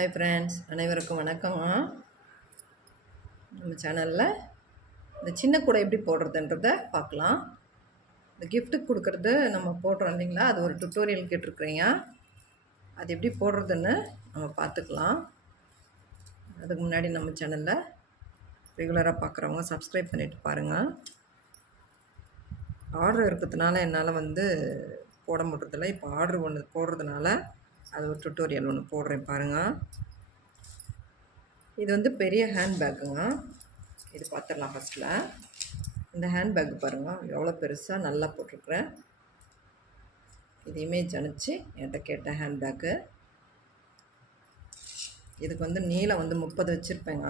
Hi friends, அனைவருக்கும் வணக்கங்க. நம்ம சேனலில் இந்த சின்ன கூடை எப்படி போடுறதுன்றதை பார்க்கலாம். இந்த கிஃப்ட்டுக்கு கொடுக்குறது நம்ம போடுறோம் இல்லைங்களா, அது ஒரு டுட்டோரியல் கேட்டிருக்கிறீங்க. அது எப்படி போடுறதுன்னு நம்ம பார்த்துக்கலாம். அதுக்கு முன்னாடி நம்ம சேனலில் ரெகுலராக பார்க்குறவங்க சப்ஸ்கிரைப் பண்ணிவிட்டு பாருங்கள். ஆர்டர் இருக்கிறதுனால என்னால் போட முடியறதில்ல. இப்போ ஆர்டர் ஒன்று போடுறதுனால அது ஒரு டுட்டோரியல் ஒன்று போடுறேன் பாருங்கள். இது பெரிய ஹேண்ட்பேக்குங்க. இது பார்த்துடலாம். ஃபஸ்ட்டில் இந்த ஹேண்ட்பேக் பாருங்கள், எவ்வளோ பெருசாக நல்லா போட்டிருக்குறேன். இது இமேஜ் அனுப்பிச்சு என்கிட்ட கேட்ட ஹேண்ட்பேக்கு. இதுக்கு நீளம் 30 வச்சுருப்பேங்க,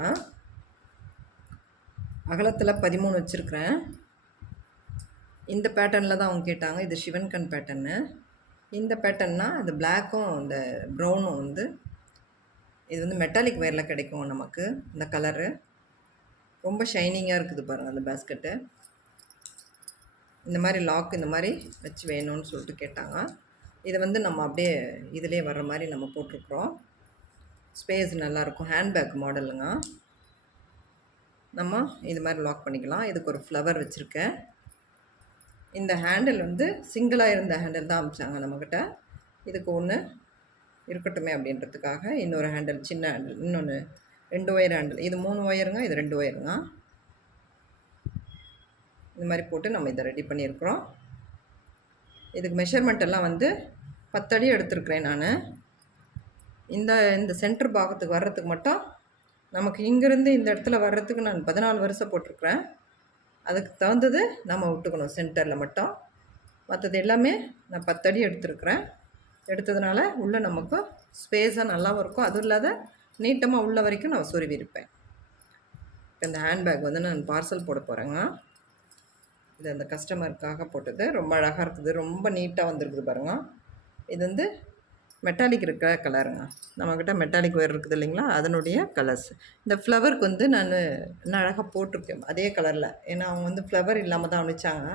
அகலத்தில் 13 வச்சுருக்கிறேன். இந்த பேட்டர்னில் தான் அவங்க கேட்டாங்க. இது சிவன்கண் பேட்டர்னு. இந்த பேட்டர்னா இது பிளாக்கும் இந்த ப்ரௌனும் இது மெட்டாலிக் வேரில் கிடைக்கும் நமக்கு. இந்த கலரு ரொம்ப ஷைனிங்காக இருக்குது பாருங்கள். அந்த பேஸ்கெட்டு இந்த மாதிரி லாக் இந்த மாதிரி வச்சு வேணும்னு சொல்லிட்டு கேட்டாங்க. இதை நம்ம அப்படியே இதிலே வர்ற மாதிரி நம்ம போட்டிருக்குறோம். ஸ்பேஸ் நல்லாயிருக்கும். ஹேண்ட்பேக் மாடலுங்க. நம்ம இது மாதிரி லாக் பண்ணிக்கலாம். இதுக்கு ஒரு ஃப்ளவர் வச்சுருக்கேன். இந்த ஹேண்டில் சிங்கிளாக இருந்த ஹேண்டில் தான் அமிச்சாங்க நம்மக்கிட்ட. இதுக்கு ஒன்று இருக்கட்டுமே அப்படின்றதுக்காக இன்னொரு ஹேண்டில், சின்ன ஹேண்டில், இன்னொன்று 2 ஒயர் ஹேண்டில். இது 3 ஒயருங்க, இது 2 ஒயருங்க. இந்த மாதிரி போட்டு நம்ம இதை ரெடி பண்ணியிருக்கிறோம். இதுக்கு மெஷர்மெண்ட் எல்லாம் 10 அடி எடுத்துருக்குறேன் நான். இந்த சென்டர் பாகத்துக்கு வர்றதுக்கு மட்டும் நமக்கு இங்கேருந்து இந்த இடத்துல வர்றதுக்கு நான் 14 வருஷம் போட்டிருக்கிறேன். அதுக்கு தகுந்தது நம்ம விட்டுக்கணும் சென்டரில் மட்டும். மற்றது எல்லாமே நான் 10 அடி எடுத்துருக்குறேன். எடுத்ததுனால உள்ளே நமக்கு ஸ்பேஸாக நல்லாவும் இருக்கும். அதுவும் இல்லாத நீட்டமாக உள்ள வரைக்கும் நான் சொருவிருப்பேன். இப்போ இந்த ஹேண்ட்பேக் நான் பார்சல் போட போகிறேங்க. இது அந்த கஸ்டமருக்காக போட்டது. ரொம்ப அழகாக இருக்குது, ரொம்ப நீட்டாக வந்திருக்குது பாருங்கள். இது மெட்டாலிக் இருக்கிற கலருங்க. நம்மக்கிட்ட மெட்டாலிக் ஒயர் இருக்குது இல்லைங்களா, அதனுடைய கலர்ஸ். இந்த ஃப்ளவருக்கு நான் இன்னும் அழகாக போட்டிருக்கேன் அதே கலரில். ஏன்னா அவங்க ஃப்ளவர் இல்லாமல் தான் அனுப்பிச்சாங்க.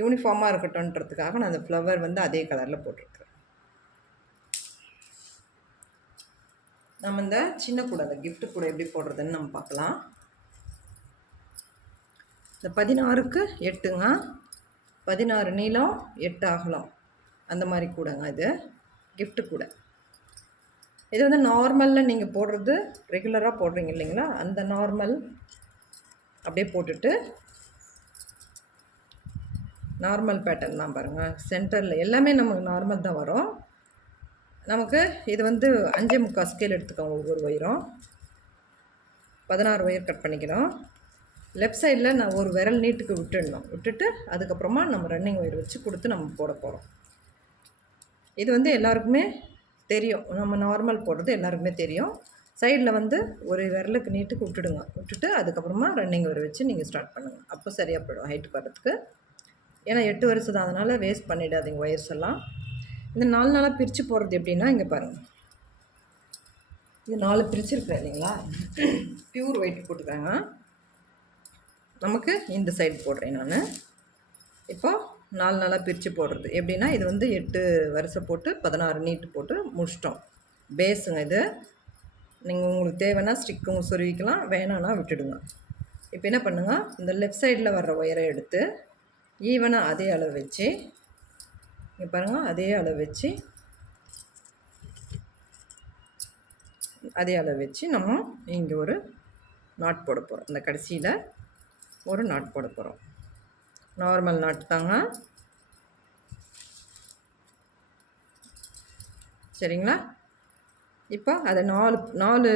யூனிஃபார்மாக இருக்கட்டும்ன்றதுக்காக நான் அந்த ஃப்ளவர் அதே கலரில் போட்டிருக்கேன். நம்ம இந்த சின்ன கூடை, அந்த கிஃப்ட்டு கூடை எப்படி போடுறதுன்னு நம்ம பார்க்கலாம். இந்த 16க்கு 8ங்க, 16 நீளம் 8 அகலம், அந்த மாதிரி கூடங்க. இது கிஃப்ட்டு கூடை. இது நார்மலில் நீங்கள் போடுறது, ரெகுலராக போடுறீங்க இல்லைங்களா, அந்த நார்மல் அப்படியே போட்டுட்டு நார்மல் பேட்டர்ன் தான் பாருங்கள். சென்டரில் எல்லாமே நமக்கு நார்மல் தான் வரும். நமக்கு இது 5.25 ஸ்கேல் எடுத்துக்கோங்க. ஒவ்வொரு ஒயரும் 16 ஒயர் கட் பண்ணிக்கணும். லெஃப்ட் சைடில் நான் ஒரு விரல் நீட்டுக்கு விட்டுட்டு அதுக்கப்புறமா நம்ம ரன்னிங் ஒயர் வச்சு கொடுத்து நம்ம போட போகிறோம். இது எல்லாருக்குமே தெரியும். நம்ம நார்மல் போடுறது எல்லாருக்குமே தெரியும். சைடில் ஒரு விரலுக்கு நீட்டுக்கு விட்டுட்டு அதுக்கப்புறமா ரன்னிங் ஒயர் வச்சு நீங்கள் ஸ்டார்ட் பண்ணுங்கள். அப்போ சரியாக போயிடும் ஹைட்டு போடுறதுக்கு. ஏன்னா 8 வருஷம் தான், அதனால் வேஸ்ட் பண்ணிடாதீங்க ஒயர்ஸ் எல்லாம். இந்த 4 நாளாக பிரித்து போடுறது எப்படின்னா, இங்கே பாருங்கள், இது 4 பிரிச்சுருக்குறேன் இல்லைங்களா. பியூர் ஒயிட் போட்டுக்கிறாங்க. நமக்கு இந்த சைடு போடுறேன் நான். இப்போ 4 நாளாக பிரித்து போடுறது எப்படின்னா, இது 8 வருஷம் போட்டு 16 நீட்டு போட்டு முடிச்சிட்டோம். பேஸுங்க இது. நீங்கள் உங்களுக்கு தேவைன்னா ஸ்டிக்கும் சொருவிக்கலாம், வேணான்னா விட்டுடுங்க. இப்போ என்ன பண்ணுங்கள், இந்த லெஃப்ட் சைடில் வர்ற ஒயரை எடுத்து ஈவனாக அதே அளவு வச்சு, இங்கே பாருங்கள், அதே அளவு வச்சு நம்ம இங்கே ஒரு நாட் போட போகிறோம். இந்த கடைசியில் ஒரு நாட் போட போகிறோம். நார்மல் நாட் தாங்க, சரிங்களா. இப்போ அதை 4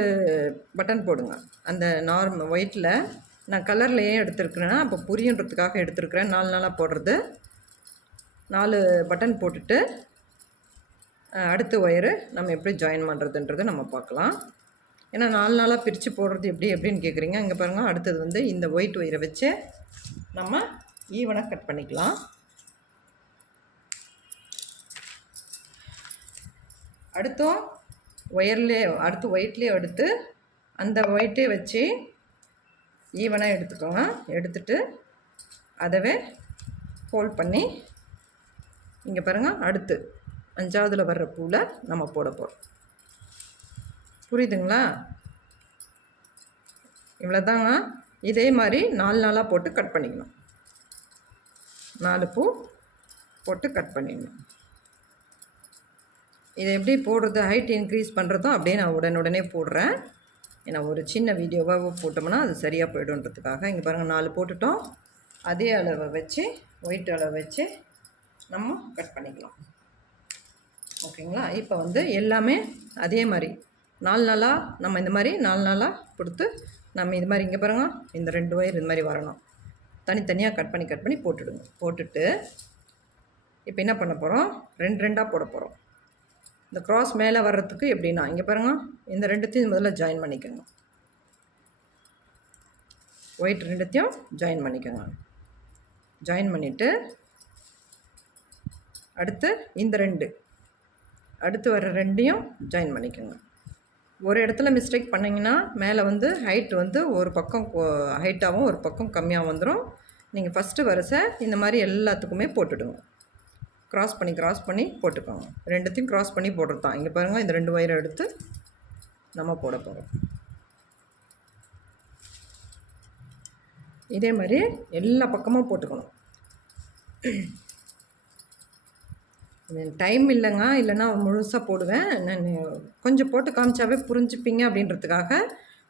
பட்டன் போடுங்க. அந்த நார்மல் ஒயிட்டில் நான் கலரில் ஏன் எடுத்துருக்குறேன்னா, அப்போ புரியுன்றதுக்காக எடுத்துருக்குறேன். 4 நாளாக போடுறது. 4 பட்டன் போட்டுட்டு அடுத்த ஒயரு நம்ம எப்படி ஜாயின் பண்ணுறதுன்றதை நம்ம பார்க்கலாம். ஏன்னா 4 நாளாக பிரித்து போடுறது எப்படின்னு கேட்குறீங்க. இங்கே பாருங்கள், அடுத்தது இந்த ஒயிட் ஒயரை வச்சு நம்ம ஈவனாக கட் பண்ணிக்கலாம். அடுத்து ஒயிட்லேயே எடுத்து அந்த ஒயிட்டே வச்சு ஈவனாக எடுத்துக்கோங்க. எடுத்துட்டு அதவே ஃபோல்ட் பண்ணி இங்கே பாருங்கள், அடுத்து 5ஆவதுல வர்ற பூவில் நம்ம போட போகிறோம். புரியுதுங்களா? இவ்வளோதாங்க. இதே மாதிரி 4 நாளாக போட்டு கட் பண்ணிக்கணும். 4 பூ போட்டு கட் பண்ணிடணும். இதை எப்படி போடுறது, ஹைட் இன்க்ரீஸ் பண்ணுறதும் அப்படியே நான் உடனே போடுறேன். ஏன்னா ஒரு சின்ன வீடியோவாக போட்டோம்னா அது சரியாக போய்டுன்றதுக்காக. இங்கே பாருங்கள் 4 போட்டுட்டோம். அதே அளவை வச்சு ஒயிட் அளவை வச்சு நம்ம கட் பண்ணிக்கலாம். ஓகேங்களா? இப்போ வந்து எல்லாமே அதே மாதிரி 4 நாளாக நம்ம இந்த மாதிரி 4 நாளாக கொடுத்து நம்ம இது மாதிரி இங்கே பாருங்கள் இந்த 2 ஒயர் இது மாதிரி வரணும். தனித்தனியாக கட் பண்ணி போட்டுடுங்க. போட்டுட்டு இப்போ என்ன பண்ண போகிறோம், 2 2ஆக போட போகிறோம். இந்த க்ராஸ் மேலே வர்றதுக்கு எப்படின்னா இங்கே பாருங்கள் இந்த 2த்தையும் முதல்ல ஜாயின் பண்ணிக்கோங்க. ஒயிட் 2த்தையும் ஜாயின் பண்ணிக்கோங்க. ஜாயின் பண்ணிவிட்டு அடுத்து இந்த 2 அடுத்து வர 2ஐயும் ஜாயின் பண்ணிக்கோங்க. ஒரு இடத்துல மிஸ்டேக் பண்ணிங்கன்னா மேலே வந்து ஹைட் வந்து ஒரு பக்கம் ஹைட்டாகவும் ஒரு பக்கம் கம்மியாக வந்துடும். நீங்கள் ஃபஸ்ட்டு வரிசை இந்த மாதிரி எல்லாத்துக்குமே போட்டுடுங்க. க்ராஸ் பண்ணி போட்டுக்கோங்க. 2த்தையும் க்ராஸ் பண்ணி போடுறது தான். இங்கே பாருங்கள் இந்த 2 ஒயரை எடுத்து நம்ம போட போகிறோம். இதே மாதிரி எல்லா பக்கமும் போட்டுக்கணும். டைம் இல்லைங்க, இல்லைன்னா முழுசாக போடுவேன். நான் கொஞ்சம் போட்டு காமிச்சாவே புரிஞ்சுப்பீங்க அப்படின்றதுக்காக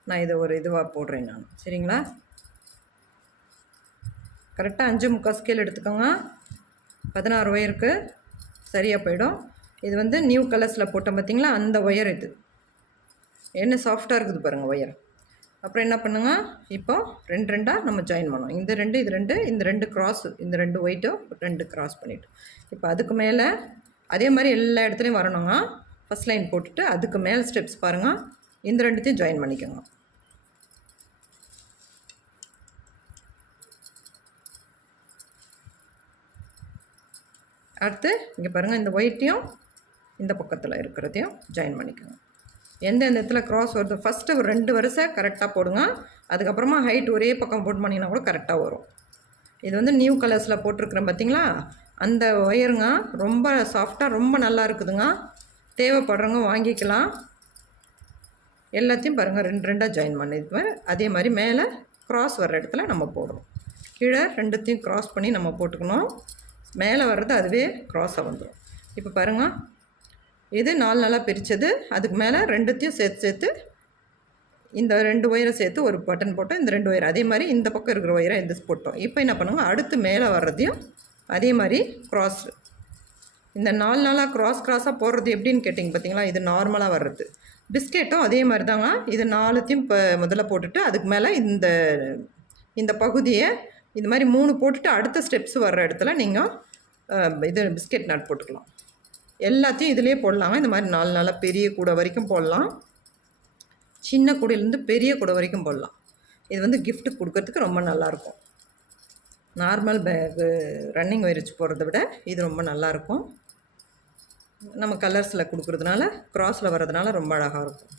நான் இதை ஒரு இதுவாக போடுறேன் நான். சரிங்களா? கரெக்டாக 5 முக்கால் ஸ்கேல் எடுத்துக்கோங்க. 16 ஒயருக்கு சரியாக போயிடும். இது வந்து நியூ கலர்ஸில் போட்டோம் பார்த்தீங்களா, அந்த ஒயர் இது. என்ன சாஃப்டாக இருக்குது பாருங்கள் ஒயர். அப்புறம் என்ன பண்ணுங்க, இப்போ 2 2ஆக நம்ம ஜாயின் பண்ணோம். இந்த 2 இது 2 இந்த 2 க்ராஸ், இந்த 2 ஒயிட்டும் 2 க்ராஸ் பண்ணிவிட்டோம். இப்போ அதுக்கு மேலே அதே மாதிரி எல்லா இடத்துலையும் வரணுங்க. ஃபஸ்ட் லைன் போட்டுட்டு அதுக்கு மேலே ஸ்டெப்ஸ் பாருங்கள், இந்த 2த்தையும் ஜாயின் பண்ணிக்கோங்க. அடுத்து இங்கே பாருங்கள் இந்த ஒயிட்டையும் இந்த பக்கத்தில் இருக்கிறதையும் ஜாயின் பண்ணிக்கோங்க. எந்த இடத்துல க்ராஸ் வருது ஃபஸ்ட்டு ஒரு 2 வரிசை கரெக்டாக போடுங்க. அதுக்கப்புறமா ஹைட் ஒரே பக்கம் போட்டு பண்ணிங்கன்னா கூட கரெக்டாக வரும். இது வந்து நியூ கலர்ஸில் போட்டிருக்கிறேன் பார்த்தீங்களா, அந்த ஒயருங்க ரொம்ப சாஃப்டாக ரொம்ப நல்லா இருக்குதுங்க. தேவைப்படுறவங்க வாங்கிக்கலாம். எல்லாத்தையும் பாருங்கள் 2 2ஆக ஜாயின் பண்ணிக்குவேன். அதே மாதிரி மேலே க்ராஸ் வர்ற இடத்துல நம்ம போடுறோம். கீழே 2த்தையும் க்ராஸ் பண்ணி நம்ம போட்டுக்கணும். மேலே வர்றது அதுவே க்ராஸாக வந்துடும். இப்போ பாருங்கள் இது 4 நாளாக பிரித்தது. அதுக்கு மேலே 2த்தையும் சேர்த்து இந்த 2 ஒயரை சேர்த்து ஒரு பட்டன் போட்டோம். இந்த 2 ஒயர் அதே மாதிரி இந்த பக்கம் இருக்கிற ஒயரை இந்த போட்டோம். இப்போ என்ன பண்ணுங்க, அடுத்து மேலே வர்றதையும் அதே மாதிரி க்ராஸ். இந்த 4 நாளாக க்ராஸாக போடுறது எப்படின்னு கேட்டிங்க பார்த்தீங்களா, இது நார்மலாக வர்றது. பிஸ்கெட்டும் அதே மாதிரி தாங்க. இது 4த்தையும் இப்போ முதல்ல போட்டுட்டு அதுக்கு மேலே இந்த பகுதியை இது மாதிரி 3 போட்டுட்டு அடுத்த ஸ்டெப்ஸ் வர்ற இடத்துல நீங்கள் இது பிஸ்கெட் நட் போட்டுக்கலாம். எல்லாத்தையும் இதிலே போடலாங்க. இந்த மாதிரி 4 நாளாக பெரிய கூடை வரைக்கும் போடலாம். சின்ன கூடையிலேருந்து பெரிய கூடை வரைக்கும் போடலாம். இது வந்து கிஃப்ட்டு கொடுக்கறதுக்கு ரொம்ப நல்லாயிருக்கும். நார்மல் பேக்கு ரன்னிங் ஒயர் வச்சு போடுறத விட இது ரொம்ப நல்லாயிருக்கும். நம்ம கலர்ஸில் கொடுக்குறதுனால க்ராஸில் வர்றதுனால ரொம்ப அழகாக இருக்கும்.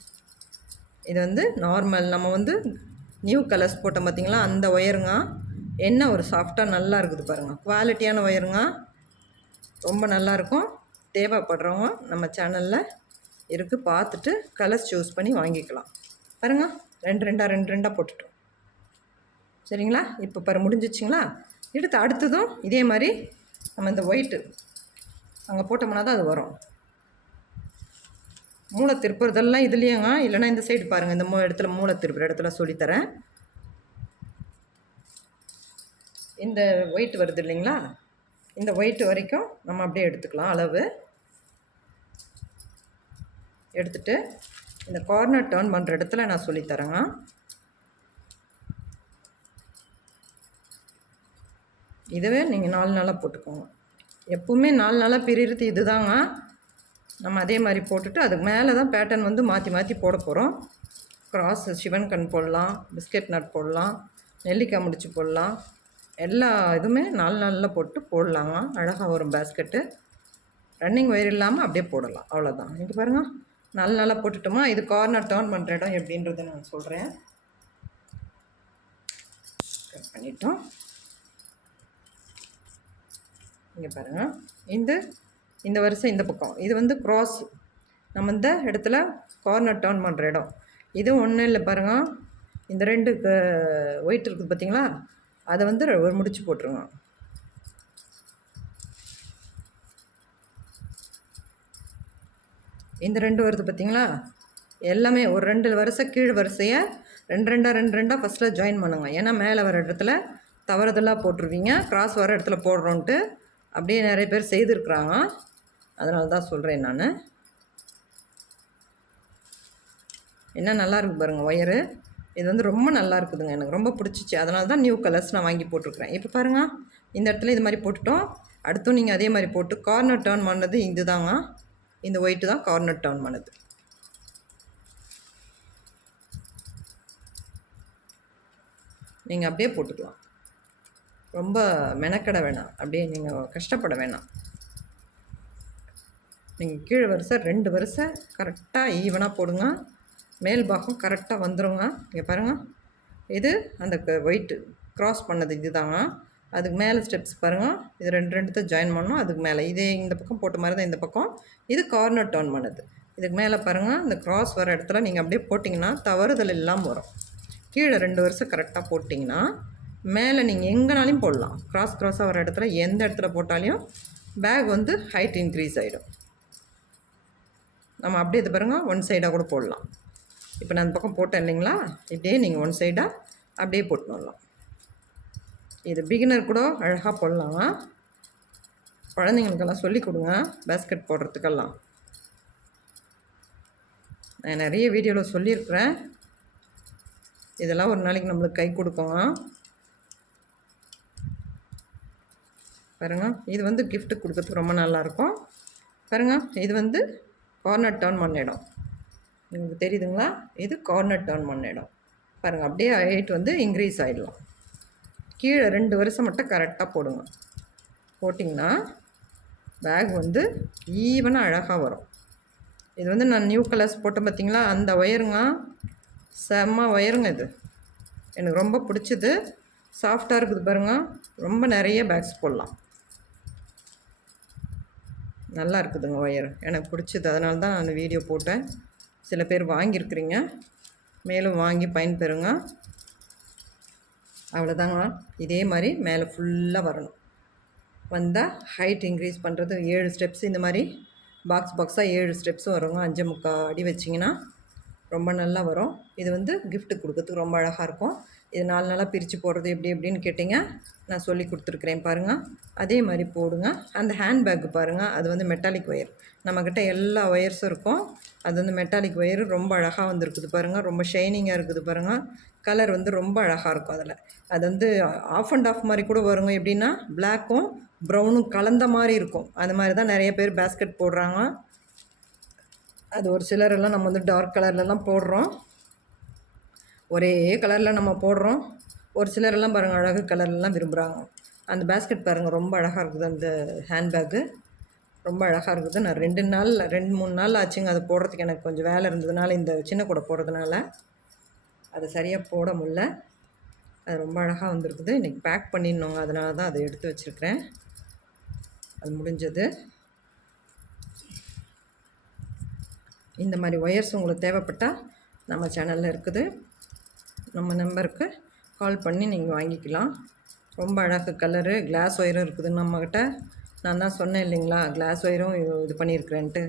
இது வந்து நார்மல் நம்ம வந்து நியூ கலர்ஸ் போட்டோம் பார்த்திங்களா, அந்த ஒயருங்க என்ன ஒரு சாஃப்டாக நல்லா இருக்குது பாருங்கள். குவாலிட்டியான ஒயருங்க, ரொம்ப நல்லாயிருக்கும். தேவைப்படுறவங்க நம்ம சேனலில் இருக்குது, பார்த்துட்டு கலர்ஸ் சூஸ் பண்ணி வாங்கிக்கலாம். பாருங்கள் 2 2ஆக போட்டுட்டோம். சரிங்களா? இப்போ முடிஞ்சிச்சிங்களா? அடுத்ததும் இதே மாதிரி நம்ம இந்த ஒயிட்டு அங்கே போட்டோம்னா தான் அது வரும். மூளை திருப்புறதெல்லாம் இதுலேயேங்க, இல்லைனா இந்த சைடு பாருங்கள், இந்த இடத்துல மூளை திருப்புற இடத்துல சொல்லித்தரேன். இந்த ஒயிட் வருது இல்லைங்களா, இந்த ஒயிட்டு வரைக்கும் நம்ம அப்படியே எடுத்துக்கலாம். அளவு எடுத்துகிட்டு இந்த கார்னர் டர்ன் பண்ணுற இடத்துல நான் சொல்லித்தரேங்க. இதுவே நீங்கள் 4 நாளாக போட்டுக்கோங்க. எப்பவுமே 4 நாளாக பிரிகிறது இது தாங்க. நம்ம அதே மாதிரி போட்டுட்டு அதுக்கு மேலே தான் பேட்டர்ன் வந்து மாற்றி போட போகிறோம். க்ராஸ் சிவன் கண் போடலாம், பிஸ்கெட் நட் போடலாம், நெல்லிக்காய் முடிச்சு போடலாம். எல்லா இதுவுமே 4 நாளில் போட்டு போடலாங்க. அழகாக வரும் பேஸ்கெட்டு. ரன்னிங் ஒயர் இல்லாமல் அப்படியே போடலாம். அவ்வளோதான். இங்கே பாருங்கள் 4 நாளாக போட்டுட்டோமா. இது கார்னர் டர்ன் பண்ணுற இடம் எப்படின்றத நான் சொல்கிறேன். கட் பண்ணிட்டோம். இங்கே பாருங்கள், இந்த வரிசை இந்த பக்கம் இது வந்து க்ராஸ். நம்ம இந்த இடத்துல கார்னர் டர்ன் பண்ணுற இடம். இது ஒன்றும் இல்லை பாருங்கள், இந்த 2 ஒயிட் இருக்குது பார்த்தீங்களா, அதை வந்து ஒரு முடிச்சு போட்டுருங்க. இந்த 2 வருது பார்த்தீங்களா, எல்லாமே ஒரு 2 வரிசை கீழ் வரிசையை 2 ஃபஸ்ட்டில் ஜாயின் பண்ணுங்க. ஏன்னா மேலே வர இடத்துல தவறுதலாக போட்டுருவீங்க, கிராஸ் வர இடத்துல போடுறோன்ட்டு அப்படியே நிறைய பேர் செய்திருக்கிறாங்க. அதனால தான் சொல்கிறேன் நான். என்ன நல்லா இருக்குது பாருங்கள் ஒயரு. இது வந்து ரொம்ப நல்லா இருக்குதுங்க, எனக்கு ரொம்ப பிடிச்சிச்சு. அதனால தான் நியூ கலர்ஸ் நான் வாங்கி போட்டிருக்கிறேன். இப்போ பாருங்கள், இந்த இடத்துல இது மாதிரி போட்டுட்டோம். அடுத்தும் நீங்கள் அதே மாதிரி போட்டு கார்னர் டர்ன் பண்ணது இது தாங்க. இந்த ஒயிட்டு தான் கார்னர் டர்ன் பண்ணது. நீங்கள் அப்படியே போட்டுக்கலாம், ரொம்ப மெனக்கட வேணாம், அப்படியே நீங்கள் கஷ்டப்பட வேணாம். நீங்கள் கீழே வரிசை 2 வரிசை கரெக்டாக ஈவனாக போடுங்க. மேல் பாகம் கரெக்டாக வந்துடுங்க. இங்கே பாருங்கள், இது அந்த ஒயிட்டு க்ராஸ் பண்ணது இது தாங்க. அதுக்கு மேலே ஸ்டெப்ஸ் பாருங்கள், இது 2 ஜாயின் பண்ணணும். அதுக்கு மேலே இதே இந்த பக்கம் போட்ட மாதிரி தான் இந்த பக்கம். இது கார்னர் டர்ன் பண்ணுது. இதுக்கு மேலே பாருங்கள், இந்த க்ராஸ் வர இடத்துல நீங்கள் அப்படியே போட்டிங்கன்னா தவறுதல் இல்லாமல் வரும். கீழே 2 வருஷம் கரெக்டாக போட்டிங்கன்னா மேலே நீங்கள் எங்கேனாலையும் போடலாம். க்ராஸாக வர இடத்துல எந்த இடத்துல போட்டாலையும் பேக் வந்து ஹைட் இன்க்ரீஸ் ஆகிடும். நம்ம அப்படியே இது பாருங்கள், ஒன் சைடாக கூட போடலாம். இப்போ நான் அந்த பக்கம் போட்டேன் இல்லைங்களா, இப்படியே நீங்கள் ஒன் சைடாக அப்படியே போட்டு வரலாம். இது பிகினர் கூட அழகாக போடலாங்க. குழந்தைங்களுக்கெல்லாம் சொல்லி கொடுங்க, பேஸ்கெட் போடுறதுக்கெல்லாம். நான் நிறைய வீடியோவில் சொல்லியிருக்கிறேன். இதெல்லாம் ஒரு நாளைக்கு நம்மளுக்கு கை கொடுக்குங்க. பாருங்கள், இது வந்து கிஃப்ட்டு கொடுக்கறதுக்கு ரொம்ப நல்லாயிருக்கும். பாருங்கள், இது வந்து கார்னர் டர்ன் பண்ண இடம். உங்களுக்கு தெரியுதுங்களா, இது கார்னர் டர்ன் பண்ண இடம். பாருங்கள், அப்படியே ஹைட் வந்து இன்க்ரீஸ் ஆகிடலாம். கீழே 2 வருஷம் மட்டும் கரெக்டாக போடுங்க. போட்டிங்கன்னா பேக் வந்து ஈவனாக அழகாக வரும். இது வந்து நான் நியூ கலர்ஸ் போட்டேன் பார்த்தீங்களா, அந்த ஒயருங்க, செம்ம ஒயருங்க. இது எனக்கு ரொம்ப பிடிச்சிது. சாஃப்டாக இருக்குது பாருங்கள், ரொம்ப நிறைய பேக்ஸ் போடலாம். நல்லா இருக்குதுங்க ஒயர், எனக்கு பிடிச்சிது. அதனால தான் நான் வீடியோ போட்டேன். சில பேர் வாங்கியிருக்கிறீங்க, மேலும் வாங்கி பயன்பெறுங்க. அவ்வளோதாங்க. இதே மாதிரி மேலே ஃபுல்லாக வரணும். வந்தால் ஹைட் இன்க்ரீஸ் பண்ணுறது 7 ஸ்டெப்ஸ், இந்த மாதிரி பாக்ஸாக 7 ஸ்டெப்ஸும் வருங்க. 5.25 அடி வச்சிங்கன்னா ரொம்ப நல்லா வரும். இது வந்து கிஃப்ட்டு கொடுக்கறதுக்கு ரொம்ப அழகாக இருக்கும். இது 4 நாளாக பிரித்து போடுறது எப்படின்னு கேட்டிங்க, நான் சொல்லி கொடுத்துருக்குறேன் பாருங்கள். அதே மாதிரி போடுங்க. அந்த ஹேண்ட்பேக்கு பாருங்கள், அது வந்து மெட்டாலிக் ஒயர். நம்மக்கிட்ட எல்லா ஒயர்ஸும் இருக்கும். அது வந்து மெட்டாலிக் ஒயர் ரொம்ப அழகாக வந்துருக்குது பாருங்கள், ரொம்ப ஷைனிங்காக இருக்குது பாருங்கள். கலர் வந்து ரொம்ப அழகாக இருக்கும். அதில் அது வந்து ஆஃப் அண்ட் ஆஃப் மாதிரி கூட வருங்க. எப்படின்னா பிளாக்கும் ப்ரௌனும் கலந்த மாதிரி இருக்கும். அந்த மாதிரி தான் நிறைய பேர் பேஸ்கெட் போடுறாங்க. அது ஒரு சிலரெல்லாம் நம்ம வந்து டார்க் கலர்லலாம் போடுறோம், ஒரே கலரில் நம்ம போடுறோம். ஒரு சிலரெல்லாம் பாருங்கள் அழகு கலர்லாம் விரும்புகிறாங்க. அந்த பேஸ்கெட் பாருங்கள், ரொம்ப அழகாக இருக்குது. அந்த ஹேண்ட்பேக்கு ரொம்ப அழகாக இருக்குது. நான் 2-3 நாள் ஆச்சுங்க அது போடுறதுக்கு. எனக்கு கொஞ்சம் வேலை இருந்ததுனால, இந்த சின்ன கூடை போடுறதுனால அது சரியாக போட முடில. அது ரொம்ப அழகாக வந்திருக்குது. இன்றைக்கி பேக் பண்ணிடணுங்க, அதனால தான் அதை எடுத்து வச்சுருக்கிறேன். அது முடிஞ்சது. இந்த மாதிரி ஒயர்ஸ் உங்களுக்கு தேவைப்பட்டால் நம்ம சேனலில் இருக்குது. நம்ம நம்பருக்கு கால் பண்ணி நீங்கள் வாங்கிக்கலாம். ரொம்ப அழகு கலரு. கிளாஸ் ஒயரும் இருக்குது நம்மக்கிட்ட. நான் தான் சொன்னேன் இல்லைங்களா, கிளாஸ் ஒயரும் இது பண்ணியிருக்கிறேன்ட்டு.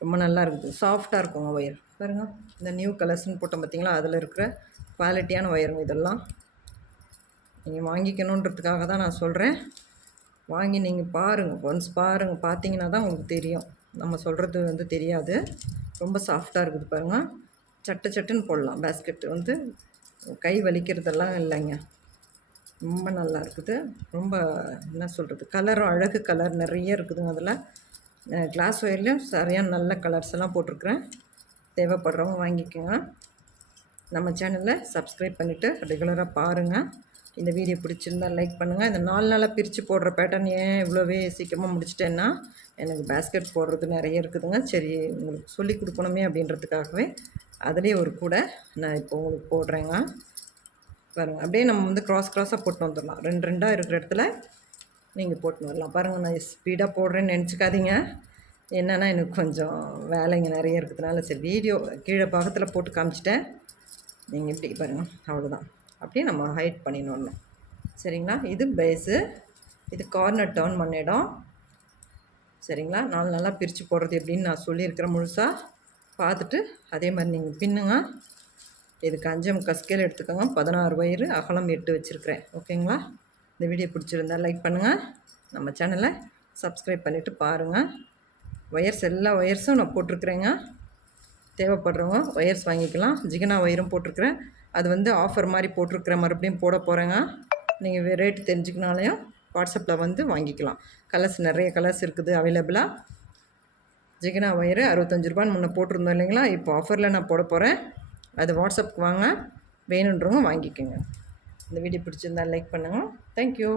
ரொம்ப நல்லா இருக்குது, சாஃப்டாக இருக்குங்க ஒயர். பாருங்கள், இந்த நியூ கலர்ஸ்ன்னு போட்டோம் பார்த்தீங்களா, அதில் இருக்கிற குவாலிட்டியான ஒயருங்க இதெல்லாம். நீங்கள் வாங்கிக்கணுன்றதுக்காக தான் நான் சொல்கிறேன். வாங்கி நீங்கள் பாருங்கள், ஒன்ஸ் பாருங்கள். பார்த்தீங்கன்னா தான் உங்களுக்கு தெரியும், நம்ம சொல்கிறது வந்து தெரியாது. ரொம்ப சாஃப்டாக இருக்குது பாருங்கள். சட்டுன்னு போடலாம். பேஸ்கெட்டு வந்து கை வலிக்கிறதெல்லாம் இல்லைங்க, ரொம்ப நல்லா இருக்குது. ரொம்ப என்ன சொல்கிறது, கலரும் அழகு கலர் நிறைய இருக்குதுங்க அதில். கிளாஸ் ஒயர்லேயும் சரியான நல்ல கலர்ஸ் எல்லாம் போட்டிருக்கிறேன். தேவைப்படுறவங்க வாங்கிக்கோங்க. நம்ம சேனலில் சப்ஸ்கிரைப் பண்ணிவிட்டு ரெகுலராக பாருங்கள். இந்த வீடியோ பிடிச்சிருந்தால் லைக் பண்ணுங்கள். இந்த 4 நாளாக பிரித்து போடுற பேட்டர்ன் ஏன் இவ்வளோவே சீக்கிரமாக முடிச்சிட்டேன்னா, எனக்கு பேஸ்கெட் போடுறது நிறைய இருக்குதுங்க. சரி, உங்களுக்கு சொல்லி கொடுக்கணுமே அப்படின்றதுக்காகவே அதிலே ஒரு கூட நான் இப்போ உங்களுக்கு போடுறேங்க. பாருங்கள், அப்படியே நம்ம வந்து க்ராஸாக போட்டு வந்துடலாம். 2 இருக்கிற இடத்துல நீங்கள் போட்டு வரலாம். பாருங்கள், நான் ஸ்பீடாக போடுறேன்னு நினச்சிக்காதீங்க. என்னென்னா எனக்கு கொஞ்சம் வேலைங்க நிறைய இருக்கிறதுனால சரி வீடியோ கீழே பக்கத்தில் போட்டு காமிச்சிட்டேன். நீங்கள் இப்படி பாருங்கள், அவ்வளோதான். அப்படியே நம்ம ஹைட் பண்ணிடணும். சரிங்களா? இது பேஸு, இது கார்னர் டர்ன் பண்ண இடம். சரிங்களா? நல்லா பிரித்து போடுறது எப்படின்னு நான் சொல்லியிருக்கிறேன். முழுசாக பார்த்துட்டு அதே மாதிரி நீங்கள் பின்னுங்க. இதுக்கு 5.25 ஸ்கேல் எடுத்துக்கோங்க. 16 வயரு, அகலம் 8 வச்சுருக்கிறேன். ஓகேங்களா? இந்த வீடியோ பிடிச்சிருந்தா லைக் பண்ணுங்கள். நம்ம சேனலை சப்ஸ்கிரைப் பண்ணிவிட்டு பாருங்கள். ஒயர்ஸ் எல்லா ஒயர்ஸும் நான் போட்டிருக்கிறேங்க. தேவைப்படுறவங்க ஒயர்ஸ் வாங்கிக்கலாம். ஜிகினா ஒயரும் போட்டிருக்கிறேன். அது வந்து ஆஃபர் மாதிரி போட்டிருக்கிறேன், மறுபடியும் போட போகிறேங்க. நீங்கள் ரேட்டு தெரிஞ்சுக்கினாலையும் வாட்ஸ்அப்பில் வந்து வாங்கிக்கலாம். கலர்ஸ் நிறைய கலர்ஸ் இருக்குது அவைலபிளாக. ஜிகினா ஒயரு 65 ரூபான்னு முன்னே போட்டிருந்தோம் இல்லைங்களா? இப்போ ஆஃபரில் நான் போட போகிறேன். அது வாட்ஸ்அப்புக்கு வாங்க, வேணுன்றவங்க வாங்கிக்கோங்க. இந்த வீடியோ பிடிச்சிருந்தால் லைக் பண்ணுங்கள். தேங்க்யூ.